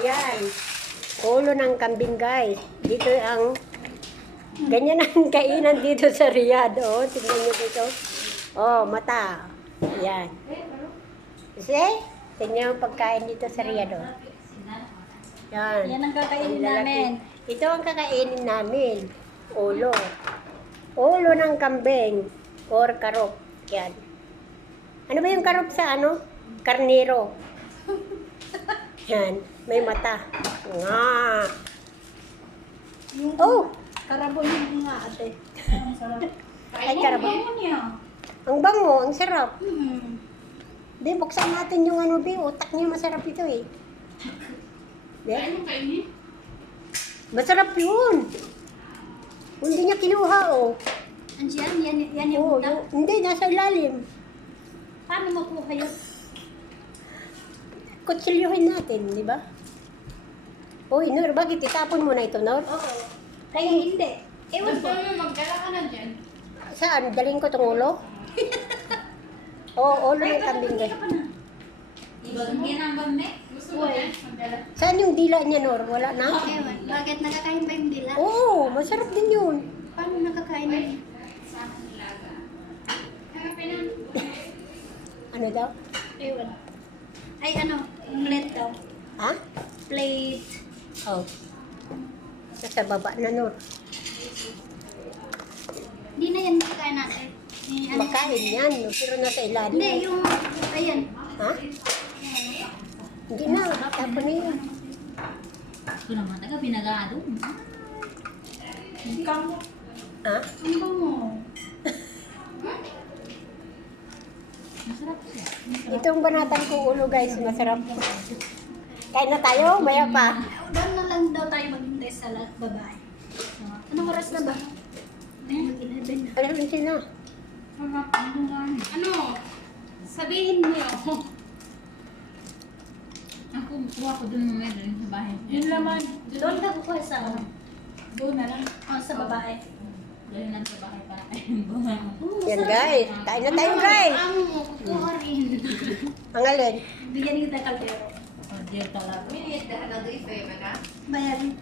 Yan. Ulo ng kambing, guys. Dito ang ganyan ang kainan dito sa Riyadh. Oh, tingnan nyo dito. Oh, mata. Yan. See? Tingnan yung pagkain dito sa Riyadh. Oh. Yan. Yan ang kakainin Ang lalaki. namin. Ito ang kakainin namin. Ulo. Ulo ng kambing or karop. Yan. Ano ba yung karop sa ano? Karnero. Yan. May mata. Nga. Yung Oh! karabo yung nga ate. Ang sarap. Ay, karabo. Kainin niya. Ang bango. Ang sarap. Hmm. Di, buksan natin yung ano, Bi. Utak niya masarap ito eh. Di? Masarap yun. Hindi niya kinuha, oh. Andiyan, yan yung Oh, utak. hindi, nasa ilalim. Paano makuha yun? Kutsilyuhin natin, di ba? Uy, Nor, bakit itapon mo na ito, Nor? Oo. Kaya hindi. Ewan ko. Magdala ka na dyan. Saan? Daling ko itong ulo? Oo, ulo ng kambing, guys. Ibagin ang bambe? Gusto mo na? Magdala. Saan yung dila niya, Nor? Wala na? Ewan. Bakit nakakain ba yung dila? Oo, masarap din yun. Paano nakakain yun? Sama nilaga. Hanapin na. Ano daw? Ewan. Ay ano, plate daw. Ha? Plate. Oh. Nasa baba na, Nor. Hindi na yan makakain natin. Ano? Makain yan, no? Pero nasa ilalim. Hindi, yung, ayan. Ha? Hindi na, tapon na yun. Ito naman, taga pinag-aado. Ha? Ang bango. Masarap siya. Itong banatan kong ulo, guys, masarap. Kain na tayo, maya pa. Doon na lang daw tayo maghintay sa babae. Anong oras na ba? Mag-11 na. Alam mo na. Sarap. Ano nga? Ano? Sabihin niyo. Ako, kuha ko dun mamaya dun sa bahay. Yun naman. Doon ka kukuha sa Doon na lang. sa babae. Dali lang sa bahay para kayong bunga. Yan, guys. Kain na tayo, guys. Ang kukuha rin. Ang alin? Bigyan kita kaldero. Oh, dear talaga. Minit na doon, favor na. Bayarin.